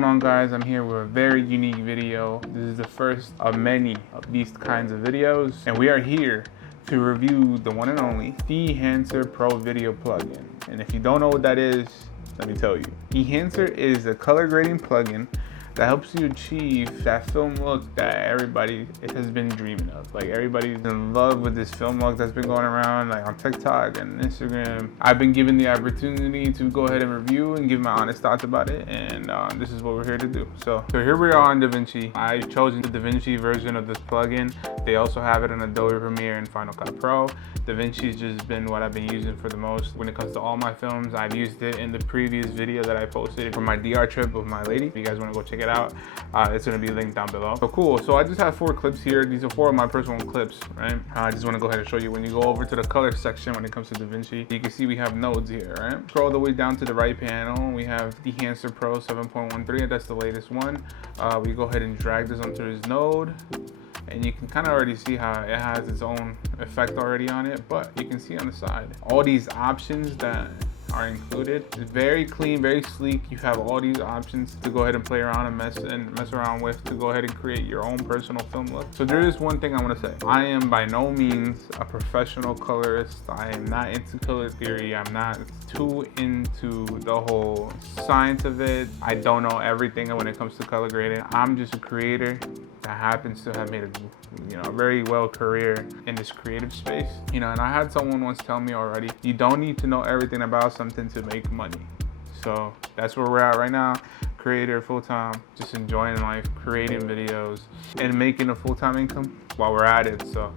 going on, guys? I'm here with a very unique video. This is the first of many of these kinds of videos, and we are here to review the one and only Dehancer Pro video plugin. And if you don't know what that is, let me tell you. Dehancer is a color grading plugin that helps you achieve that film look that everybody has been dreaming of. Like, everybody's in love with this film look that's been going around, like on TikTok and Instagram. I've been given the opportunity to go ahead and review and give my honest thoughts about it, and this is what we're here to do. So here we are on DaVinci. I've chosen the DaVinci version of this plugin. They also have it in Adobe Premiere and Final Cut Pro. DaVinci's just been what I've been using for the most when it comes to all my films. I've used it in the previous video that I posted for my DR trip with my lady. If you guys want to go check it out, it's going to be linked down below. So cool. So I just have 4 clips here. These are 4 of my personal clips, right? I just want to go ahead and show you. When you go over to the color section when it comes to DaVinci, you can see we have nodes here, right? Scroll all the way down to the right panel. We have Dehancer Pro 7.13. That's the latest one. We go ahead and drag this onto this node, and you can kind of already see how it has its own effect already on it, but you can see on the side all these options that are included. It's very clean, very sleek. You have all these options to go ahead and play around and mess around with to go ahead and create your own personal film look. So there is one thing I want to say. I am by no means a professional colorist. I am not into color theory. I'm not too into the whole science of it. I don't know everything when it comes to color grading. I'm just a creator that happens to have made a very well career in this creative space. And I had someone once tell me already, you don't need to know everything about something to make money. So that's where we're at right now. Creator, full-time, just enjoying life, creating videos and making a full-time income while we're at it. So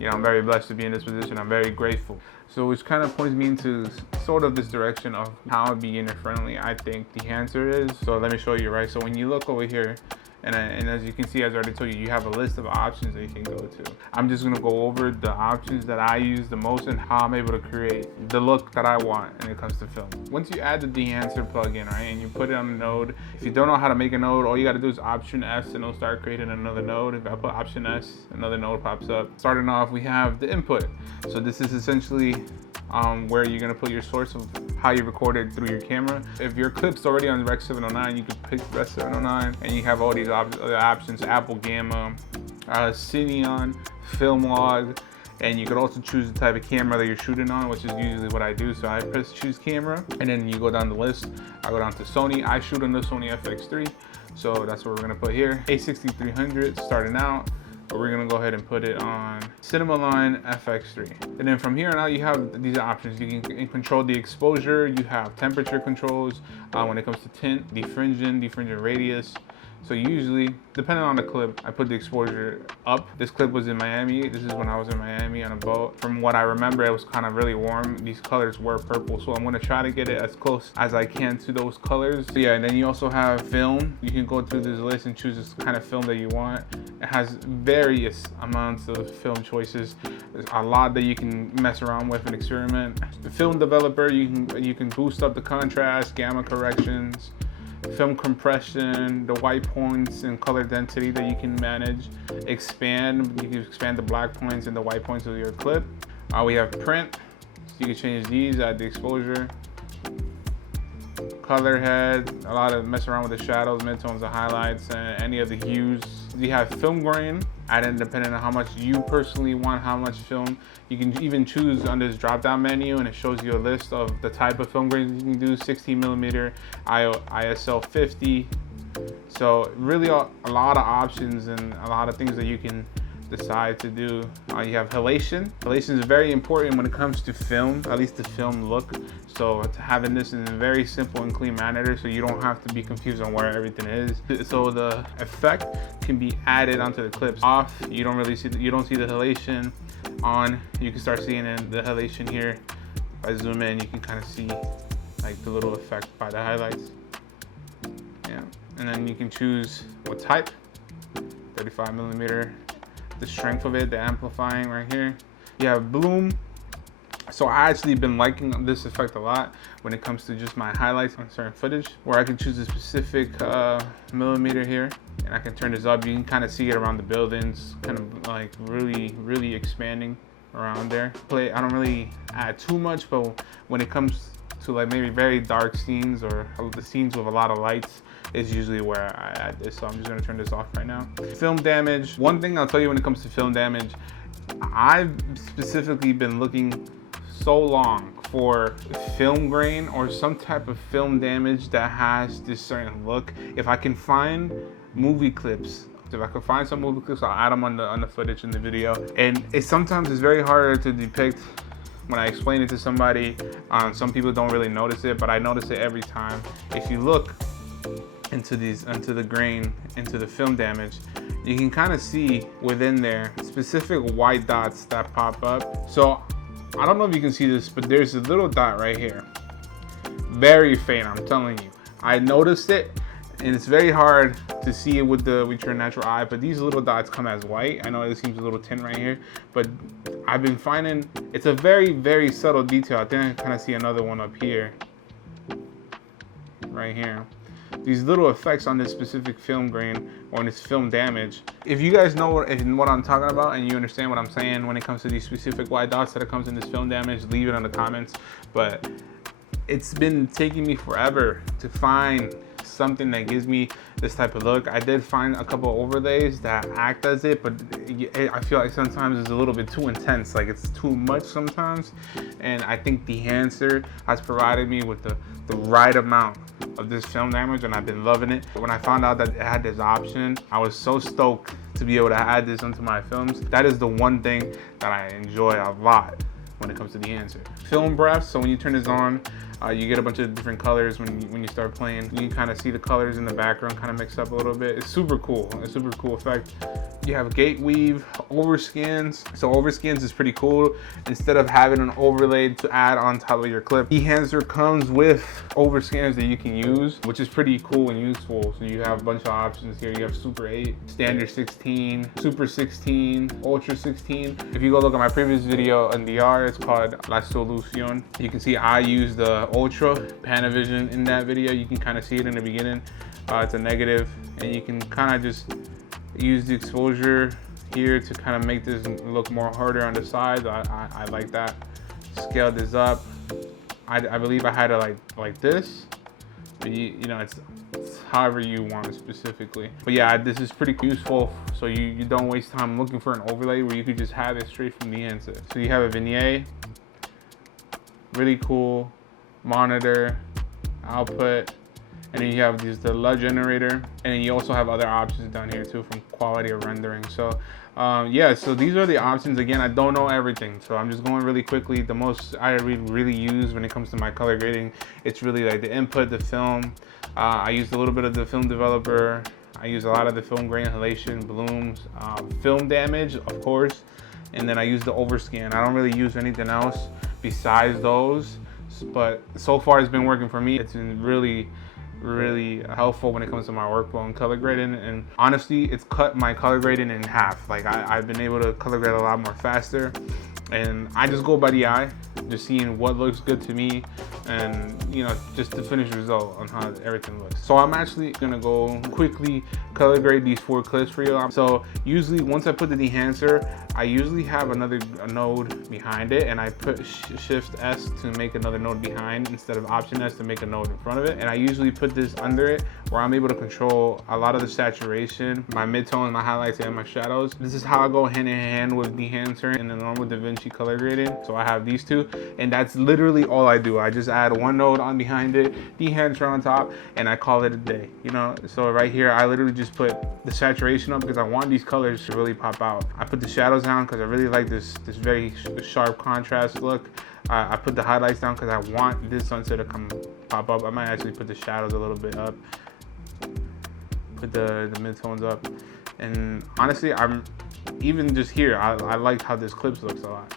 I'm very blessed to be in this position. I'm very grateful. So which kind of points me into sort of this direction of how beginner friendly I think Dehancer is. So let me show you, right? So when you look over here, and as you can see, as I already told you, you have a list of options that you can go to. I'm just gonna go over the options that I use the most and how I'm able to create the look that I want when it comes to film. Once you add the Dehancer plugin, right, and you put it on a node, if you don't know how to make a node, all you gotta do is Option S and it'll start creating another node. If I put Option S, another node pops up. Starting off, we have the input. So this is essentially where you're gonna put your source of how you recorded through your camera. If your clip's already on Rec 709, you could pick Rec 709, and you have all these other options: Apple Gamma, Cineon, Film Log, and you could also choose the type of camera that you're shooting on, which is usually what I do. So I press choose camera, and then you go down the list. I go down to Sony. I shoot on the Sony FX3, so that's what we're gonna put here. A6300 starting out. But we're gonna go ahead and put it on Cinema Line FX3. And then from here on out, you have these options. You can control the exposure. You have temperature controls when it comes to tint, defringing radius. So usually, depending on the clip, I put the exposure up. This clip was in Miami. This is when I was in Miami on a boat. From what I remember, it was kind of really warm. These colors were purple, so I'm gonna try to get it as close as I can to those colors. So yeah, and then you also have film. You can go through this list and choose this kind of film that you want. It has various amounts of film choices. There's a lot that you can mess around with and experiment. The film developer, you can boost up the contrast, gamma corrections, film compression, the white points and color density that you can manage. You can expand the black points and the white points of your clip. We have print, so you can change these, add the exposure. Color head, a lot of mess around with the shadows, midtones, the highlights, and any of the hues. You have film grain, add in depending on how much you personally want, how much film. You can even choose on this drop down menu, and it shows you a list of the type of film grain you can do: 16mm, ISO 50. So really a lot of options and a lot of things that you can decide to do. You have halation. Halation is very important when it comes to film, at least the film look. So having this in a very simple and clean manner, so you don't have to be confused on where everything is. So the effect can be added onto the clips. Off, you don't see the halation. On, you can start seeing the halation here. If I zoom in, you can kind of see like the little effect by the highlights. Yeah, and then you can choose what type. 35mm. The strength of it, the amplifying right here. You have bloom. So I actually been liking this effect a lot when it comes to just my highlights on certain footage, where I can choose a specific millimeter here, and I can turn this up. You can kind of see it around the buildings, kind of like really expanding around there. I don't really add too much, but when it comes to like maybe very dark scenes or the scenes with a lot of lights, is usually where I add this. So I'm just gonna turn this off right now. Film damage. One thing I'll tell you when it comes to film damage, I've specifically been looking so long for film grain or some type of film damage that has this certain look. If I can find movie clips, if I could find some movie clips, I'll add them on the footage in the video. And sometimes it's very hard to depict when I explain it to somebody. Some people don't really notice it, but I notice it every time. If you look into the grain, into the film damage, you can kind of see within there specific white dots that pop up. So I don't know if you can see this, but there's a little dot right here. Very faint, I'm telling you. I noticed it, and it's very hard to see it with your natural eye, but these little dots come as white. I know it seems a little tint right here, but I've been finding it's a very, very subtle detail. I think I can kind of see another one up here, right here. These little effects on this specific film grain or on this film damage. If you guys know what I'm talking about and you understand what I'm saying when it comes to these specific white dots that comes in this film damage, leave it in the comments. But it's been taking me forever to find something that gives me this type of look. I did find a couple of overlays that act as it, but I feel like sometimes it's a little bit too intense, like it's too much sometimes. And I think Dehancer has provided me with the right amount of this film damage, and I've been loving it. When I found out that it had this option, I was so stoked to be able to add this onto my films. That is the one thing that I enjoy a lot when it comes to Dehancer. Film breath, so when you turn this on, you get a bunch of different colors when you start playing. You can kind of see the colors in the background kind of mix up a little bit. It's super cool. It's a super cool effect. You have gate weave, overscans. So overscans is pretty cool. Instead of having an overlay to add on top of your clip, Dehancer comes with overscans that you can use, which is pretty cool and useful. So you have a bunch of options here. You have Super 8, Standard 16, Super 16, Ultra 16. If you go look at my previous video on DR, it's called La Solución. You can see I use the Ultra Panavision in that video. You can kind of see it in the beginning. It's a negative, and you can kind of just use the exposure here to kind of make this look more harder on the sides. I like that. Scale this up. I believe I had it like this, but you know, it's however you want it specifically. But yeah, this is pretty useful, so you don't waste time looking for an overlay where you could just have it straight from Dehancer. So you have a vignette, really cool, monitor, output, and then you have the LUT generator, and then you also have other options down here too, from quality of rendering. So yeah, so these are the options. Again, I don't know everything, so I'm just going really quickly. The most I really use when it comes to my color grading, it's really like the input, the film. I used a little bit of the film developer. I use a lot of the film grain halation, blooms, film damage, of course, and then I use the overscan. I don't really use anything else besides those, but so far it's been working for me. It's been really helpful when it comes to my workflow and color grading, and honestly it's cut my color grading in half. Like I've been able to color grade a lot more faster, and I just go by the eye, just seeing what looks good to me, and you know, just the finished result on how everything looks. So I'm actually gonna go quickly color grade these 4 clips for you. So usually once I put the Dehancer, I usually have a node behind it, and I put Shift S to make another node behind instead of Option S to make a node in front of it. And I usually put this under it where I'm able to control a lot of the saturation, my midtone, my highlights, and my shadows. This is how I go hand in hand with Dehancer and the normal DaVinci color grading. So I have these two, and that's literally all I do. I just add one node on behind it, Dehancer on top, and I call it a day, you know? So right here, I literally just put the saturation up because I want these colors to really pop out. I put the shadows down because I really like this very sharp contrast look. I put the highlights down because I want this sunset to pop up. I might actually put the shadows a little bit up, put the midtones up, and honestly, I'm even just here, I like how this clips looks a lot.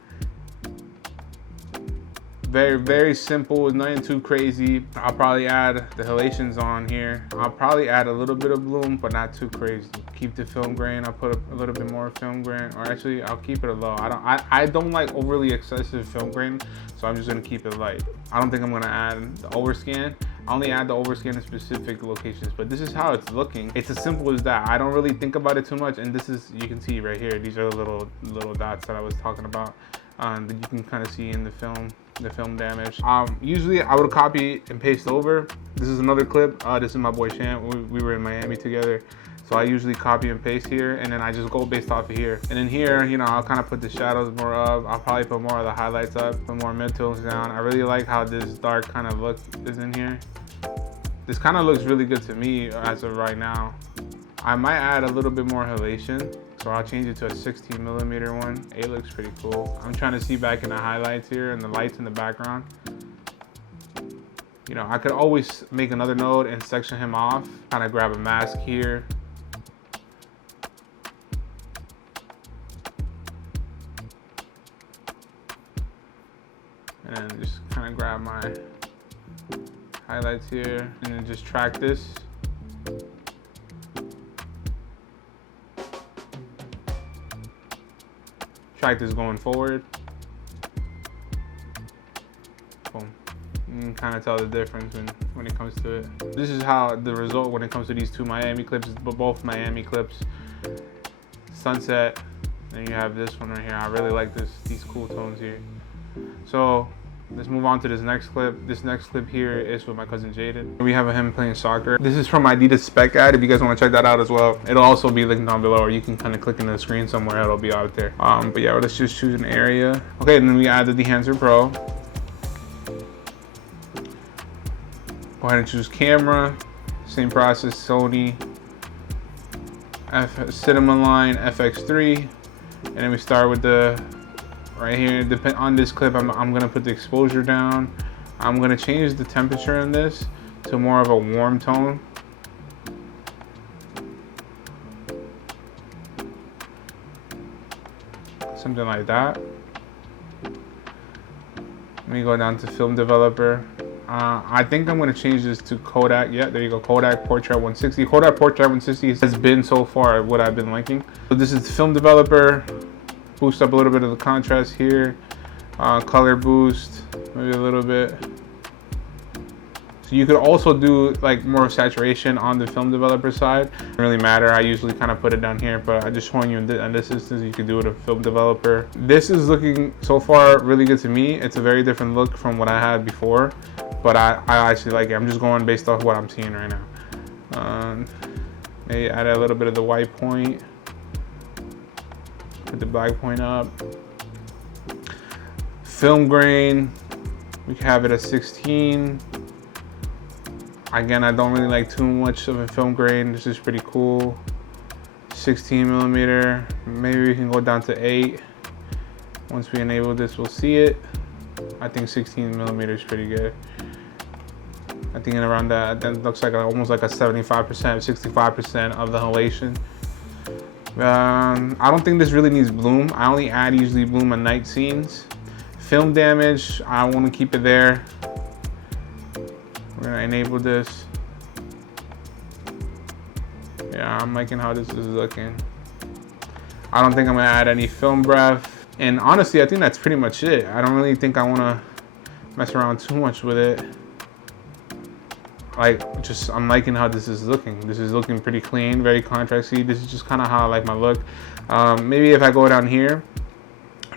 Very simple, nothing too crazy. I'll probably add the halations on here. I'll probably add a little bit of bloom, but not too crazy. Keep the film grain. I'll put a little bit more film grain, or actually I'll keep it low. I don't like overly excessive film grain, so I'm just gonna keep it light. I don't think I'm gonna add the overscan. I only add the overscan in specific locations, but this is how it's looking. It's as simple as that. I don't really think about it too much, and this is, you can see right here, these are the little dots that I was talking about that you can kind of see in the film. the film damage. Usually I would copy and paste over. This is another clip. This is my boy Shant. We were in Miami together. So I usually copy and paste here, and then I just go based off of here. And then here, you know, I'll kind of put the shadows more up. I'll probably put more of the highlights up, put more midtones down. I really like how this dark kind of look is in here. This kind of looks really good to me as of right now. I might add a little bit more halation, so I'll change it to a 16mm one. It looks pretty cool. I'm trying to see back in the highlights here and the lights in the background. You know, I could always make another node and section him off, kind of grab a mask here. And then just kind of grab my highlights here and then just track this. Track this going forward. Boom. You can kind of tell the difference when it comes to it. This is how the result when it comes to these two Miami clips, but both Miami clips. Sunset. Then you have this one right here. I really like these cool tones here. So let's move on to this next clip. This next clip here is with my cousin Jaden. We have him playing soccer. This is from my Adidas spec ad. If you guys want to check that out as well, it'll also be linked down below, or you can kind of click in the screen somewhere. It'll be out there. But yeah, let's just choose an area. Okay, and then we add the Dehancer Pro. Go ahead and choose camera. Same process, Sony Cinema Line FX3, and then we start with the right here. Depend on this clip, I'm gonna put the exposure down. I'm gonna change the temperature in this to more of a warm tone. Something like that. Let me go down to film developer. I think I'm gonna change this to Kodak. Yeah, there you go, Kodak Portrait 160. Kodak Portrait 160 has been so far what I've been liking. So this is the film developer. Boost up a little bit of the contrast here. Color boost, maybe a little bit. So you could also do like more saturation on the film developer side. Doesn't really matter. I usually kind of put it down here, but I'm just showing you in this instance you can do it with a film developer. This is looking so far really good to me. It's a very different look from what I had before, but I actually like it. I'm just going based off what I'm seeing right now. Maybe add a little bit of the white point. Put the black point up. Film grain, we can have it at 16. Again, I don't really like too much of a film grain. This is pretty cool. 16mm. Maybe we can go down to 8. Once we enable this, we'll see it. I think 16mm is pretty good. I think around that looks like almost like a 75%, 65% of the halation. I don't think this really needs bloom. I only add usually bloom at night scenes. Film damage, I want to keep it there. We're gonna enable this. Yeah, I'm liking how this is looking. I don't think I'm gonna add any film breath. And honestly, I think that's pretty much it. I don't really think I wanna mess around too much with it. Like, I'm liking how this is looking. This is looking pretty clean, very contrasty. This is just kind of how I like my look. Maybe if I go down here,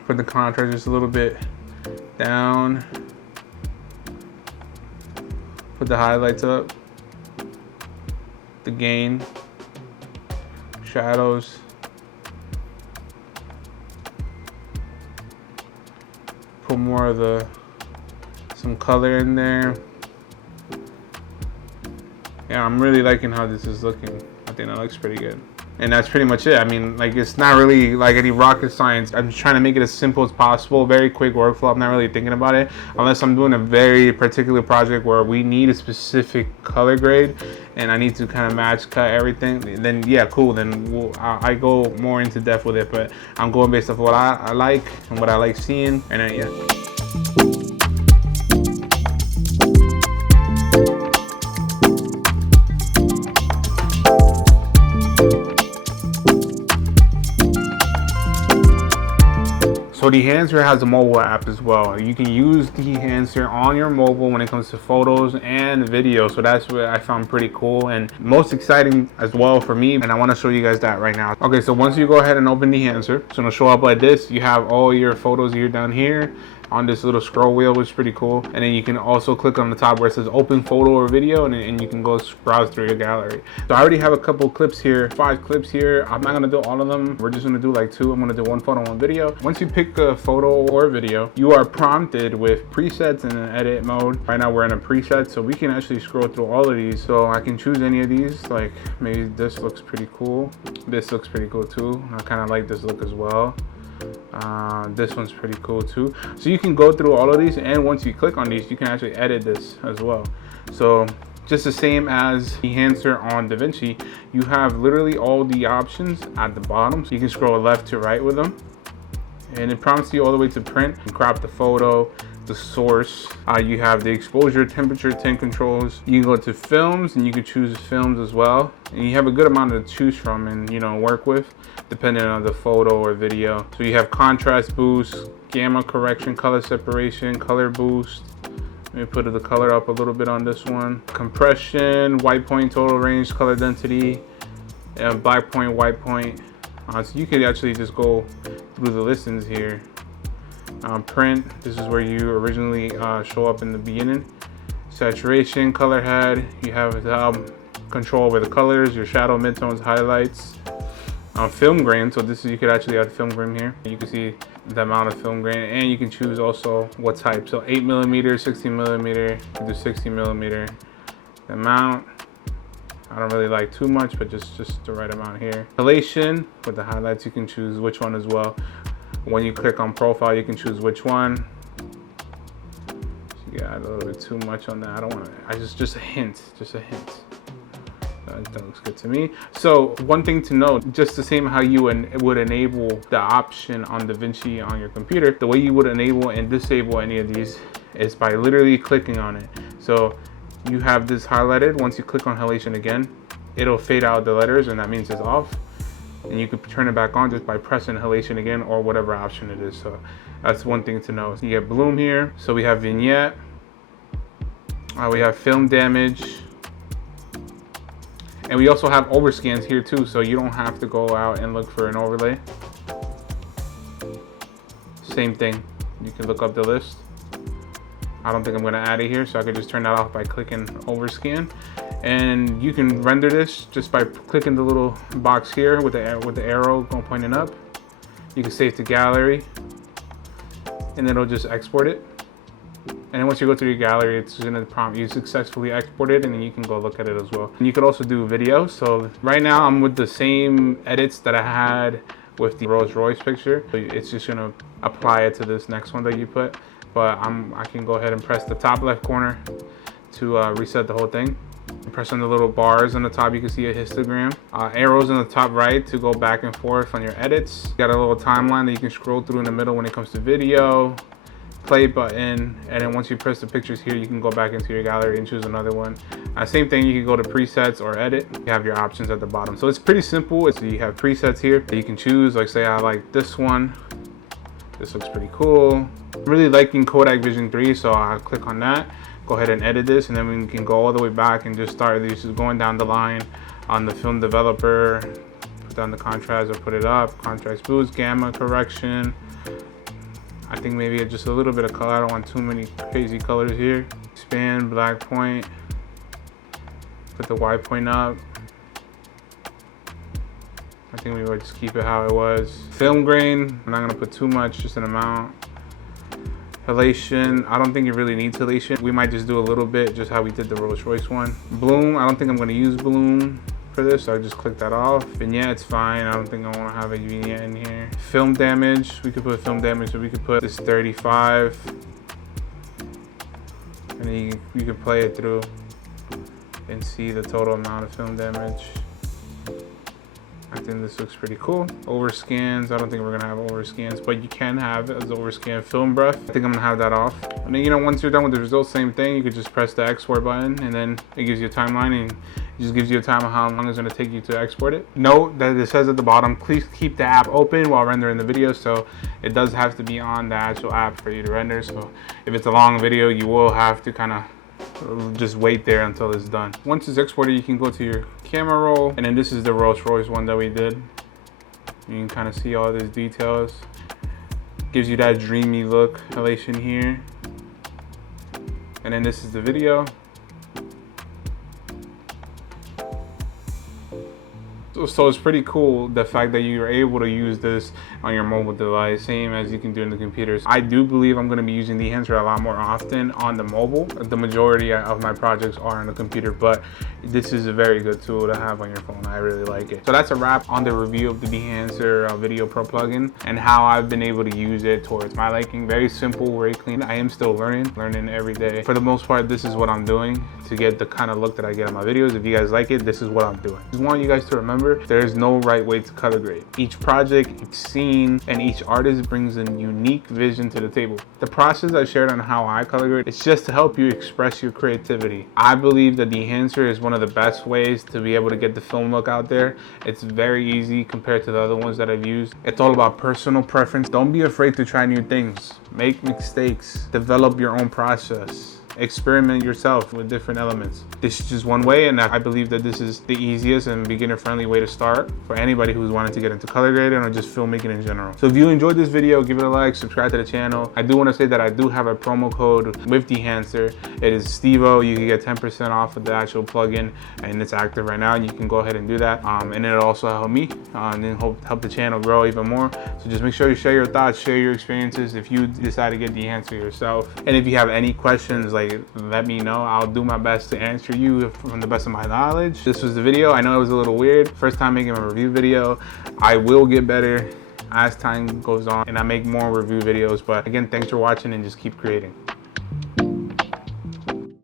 put the contrast just a little bit down, put the highlights up, the gain, shadows, put more of some color in there. Yeah, I'm really liking how this is looking. I think that looks pretty good. And that's pretty much it. I mean, like, it's not really like any rocket science. I'm just trying to make it as simple as possible. Very quick workflow. I'm not really thinking about it unless I'm doing a very particular project where we need a specific color grade and I need to kind of match cut everything. Then yeah, cool. Then I go more into depth with it. But I'm going based off what I like and what I like seeing. And then yeah. So Dehancer has a mobile app as well. You can use Dehancer on your mobile when it comes to photos and video. So that's what I found pretty cool and most exciting as well for me. And I want to show you guys that right now. Okay, so once you go ahead and open Dehancer, it's going to show up like this. You have all your photos here down here. on this little scroll wheel, which is pretty cool. And then you can also click on the top where it says open photo or video, and you can go browse through your gallery. So I already have a couple clips here, 5 clips here. I'm not gonna do all of them. We're just gonna do like 2. I'm gonna do 1 photo, 1 video. Once you pick a photo or video, you are prompted with presets in an edit mode. Right now we're in a preset, so we can actually scroll through all of these. So I can choose any of these, like maybe this looks pretty cool. This looks pretty cool too. I kind of like this look as well. This one's pretty cool too. So you can go through all of these, and once you click on these, you can actually edit this as well. So just the same as Dehancer on DaVinci, you have literally all the options at the bottom. So you can scroll left to right with them, and it prompts you all the way to print and crop the photo, the source. You have the exposure, temperature, tint controls. You can go to films, and you can choose films as well. And you have a good amount to choose from and work with, depending on the photo or video. So you have contrast boost, gamma correction, color separation, color boost. Let me put the color up a little bit on this one. Compression, white point, total range, color density, and black point, white point. So you could actually just go through the listings here. Print, this is where you originally show up in the beginning. Saturation, color head, you have control over the colors, your shadow, midtones, highlights. Film grain, so this is, you could actually add film grain here. You can see the amount of film grain, and you can choose also what type. So 8mm, 16mm, you can do 60mm. The amount, I don't really like too much, but just the right amount here. Halation, with the highlights, you can choose which one as well. When you click on profile, you can choose which one. You got a little bit too much on that. I don't want to, just a hint. That looks good to me. So one thing to note, just the same how you would enable the option on DaVinci on your computer, the way you would enable and disable any of these is by literally clicking on it. So you have this highlighted. Once you click on halation again, it'll fade out the letters, and that means it's off. And you could turn it back on just by pressing halation again, or whatever option it is. So that's one thing to know. So you get bloom here. So we have vignette. We have film damage. And we also have overscans here too, so you don't have to go out and look for an overlay. Same thing, you can look up the list. I don't think I'm gonna add it here, so I could just turn that off by clicking overscan. And you can render this just by clicking the little box here with the arrow pointing up. You can save to gallery, and then it'll just export it. And then once you go through your gallery, it's gonna prompt you successfully exported, and then you can go look at it as well. And you could also do video. So right now I'm with the same edits that I had with the Rolls Royce picture. So it's just gonna apply it to this next one that you put. But I can go ahead and press the top left corner to reset the whole thing. Press on the little bars on the top, you can see a histogram. Arrows on the top right to go back and forth on your edits. You got a little timeline that you can scroll through in the middle when it comes to video. Play button, and then once you press the pictures here, you can go back into your gallery and choose another one. Same thing, you can go to presets or edit. You have your options at the bottom. So it's pretty simple. So you have presets here that you can choose. Like say I like this one. This looks pretty cool. I'm really liking Kodak Vision 3, so I'll click on that. Go ahead and edit this, and then we can go all the way back and just start these, just going down the line on the film developer. Put down the contrast or put it up. Contrast boost, gamma correction. I think maybe just a little bit of color. I don't want too many crazy colors here. Expand, black point. Put the white point up. I think we would just keep it how it was. Film grain, I'm not gonna put too much, just an amount. Halation, I don't think it really needs halation. We might just do a little bit, just how we did the Rolls Royce one. Bloom, I don't think I'm gonna use bloom for this, so I just click that off. Vignette, it's fine. I don't think I wanna have a vignette in here. Film damage, we could put film damage, so we could put this 35. And then you can play it through and see the total amount of film damage. I think this looks pretty cool. Overscans, I don't think we're gonna have overscans, but you can have it as overscan. Film breath, I think I'm gonna have that off. And then, once you're done with the results, same thing, you could just press the export button, and then it gives you a timeline, and it just gives you a time of how long it's gonna take you to export it. Note that it says at the bottom, please keep the app open while rendering the video, so it does have to be on the actual app for you to render. So if it's a long video, you will have to kind of just wait there until it's done. Once it's exported, you can go to your camera roll, and then this is the Rolls Royce one that we did. You can kind of see all these details. Gives you that dreamy look elevation here. And then this is the video. So it's pretty cool, the fact that you're able to use this on your mobile device, same as you can do in the computers. I do believe I'm going to be using Dehancer a lot more often on the mobile. The majority of my projects are on the computer, but this is a very good tool to have on your phone. I really like it. So that's a wrap on the review of the Dehancer Video Pro plugin and how I've been able to use it towards my liking. Very simple, very clean. I am still learning every day. For the most part, this is what I'm doing to get the kind of look that I get on my videos. If you guys like it, this is what I'm doing. I just want you guys to remember, there is no right way to color grade. Each project, each scene, and each artist brings a unique vision to the table. The process I shared on how I color grade, it's just to help you express your creativity. I believe that Dehancer is one of the best ways to be able to get the film look out there. It's very easy compared to the other ones that I've used. It's all about personal preference. Don't be afraid to try new things. Make mistakes. Develop your own process. Experiment yourself with different elements. This is just one way, and I believe that this is the easiest and beginner-friendly way to start for anybody who's wanting to get into color grading or just filmmaking in general. So if you enjoyed this video, give it a like, subscribe to the channel. I do want to say that I do have a promo code with Dehancer. It is STEVO. You can get 10% off of the actual plugin, and it's active right now, and you can go ahead and do that. And it'll also help me and then help the channel grow even more. So just make sure you share your thoughts, share your experiences if you decide to get Dehancer yourself. And if you have any questions, like, let me know. I'll do my best to answer you from the best of my knowledge. This was the video. I know it was a little weird. First time making a review video. I will get better as time goes on and I make more review videos. But again, thanks for watching and just keep creating.